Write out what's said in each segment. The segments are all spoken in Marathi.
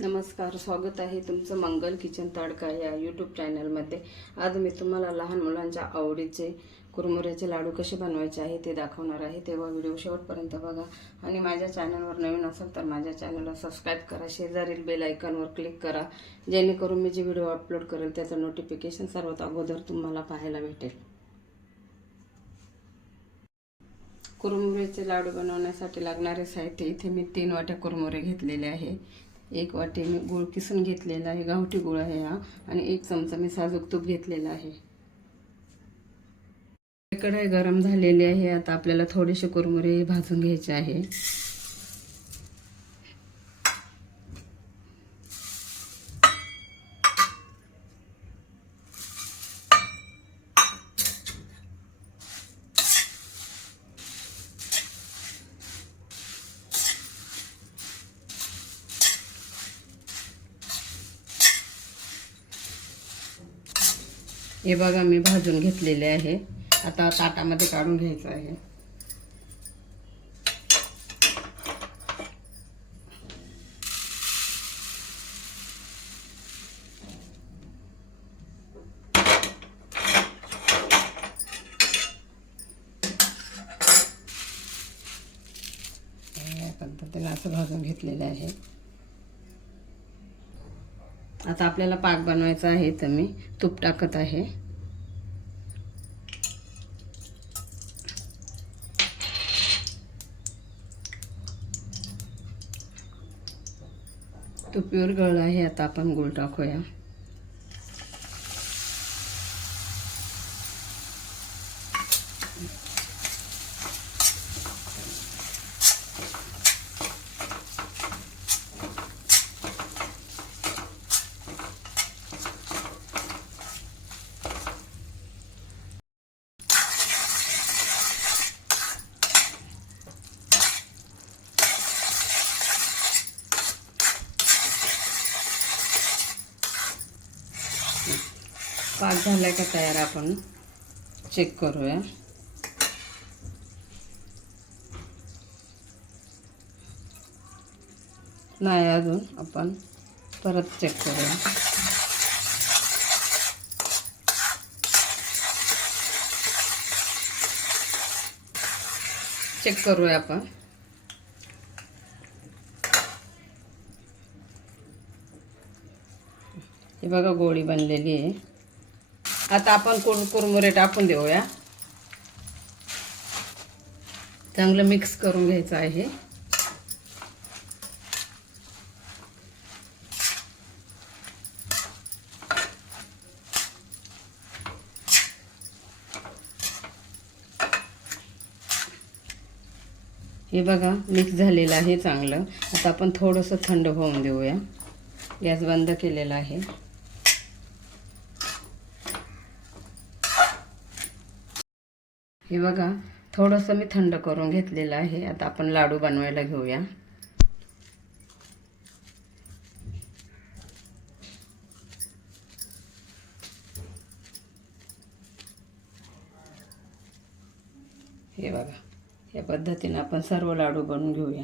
नमस्कार, स्वागत आहे तुमचं मंगल किचन तडका या यूट्यूब चॅनलमध्ये। आज मी तुम्हाला लहान मुलांच्या आवडीचे कुरमुऱ्याचे लाडू कसे बनवायचे आहे ते दाखवणार आहे। तेव्हा व्हिडिओ शेवटपर्यंत बघा आणि माझ्या चॅनलवर नवीन असाल तर माझ्या चॅनलला सबस्क्राईब करा, शेजारील बेल आयकॉनवर क्लिक करा, जेणेकरून मी जे व्हिडिओ अपलोड करेल त्याचं नोटिफिकेशन सर्वात अगोदर तुम्हाला पाहायला भेटेल। कुरमुऱ्याचे लाडू बनवण्यासाठी लागणारे साहित्य इथे मी 3 वाट्या कुरमुरे घेतलेले आहे। 1 वाटी मी गूळ किसून घेतलेला आहे, गावठी गूळ आहे हा, आणि 1 चमचा मी साजूक तूप घेतलेला आहे। कढई गरम झालेली आहे। आता आपल्याला थोडेसे कुरमुरे भाजून घ्यायचे आहे। हे बघा मी भाजून घेतलेले आहे। आता ताटामध्ये काढून घ्यायचं आहे। या पद्धतीने असं भाजून घेतलेले आहे। आता आपल्याला पाक बनवायचा आहे, तर मी तूप टाकत आहे। तूप प्युअर गळलं आहे। आता आपण गूळ टाकूया। पाक झालाय का तयार आपण चेक करूया। नाही अजून, आपण परत चेक करूया। चेक करूया आपण। हे बघा गोळी बनलेली आहे। आता आपण कुरमुरे टाकून देऊया। चांगलं मिक्स करून घ्यायचं आहे। हे बघा मिक्स झालेलं आहे चांगलं। आता आपण थोडंसं थंड होऊन देऊया। गॅस बंद केलेला आहे। हे बघा थोडंसं मी थंड करून घेतलेलं आहे। आता आपण लाडू बनवायला घेऊया। हे बघा या पद्धतीने आपण सर्व लाडू बनवून घेऊया।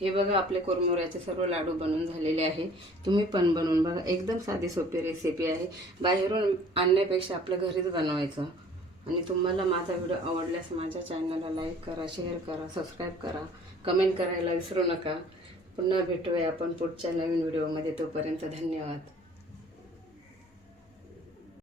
हे बघा आपले कुरमुऱ्याचे सर्व लाडू बनवून झालेले आहे। तुम्ही पण बनवून बघा, एकदम साधी सोपी रेसिपी आहे। बाहेरून आणण्यापेक्षा आपल्या घरीच बनवायचं। आणि तुम्हाला माझा व्हिडिओ आवडल्यास माझ्या चॅनलला लाईक करा, शेअर करा, सबस्क्राईब करा, कमेंट करायला विसरू नका। पुन्हा भेटूया आपण पुढच्या नवीन व्हिडिओमध्ये। तोपर्यंत धन्यवाद।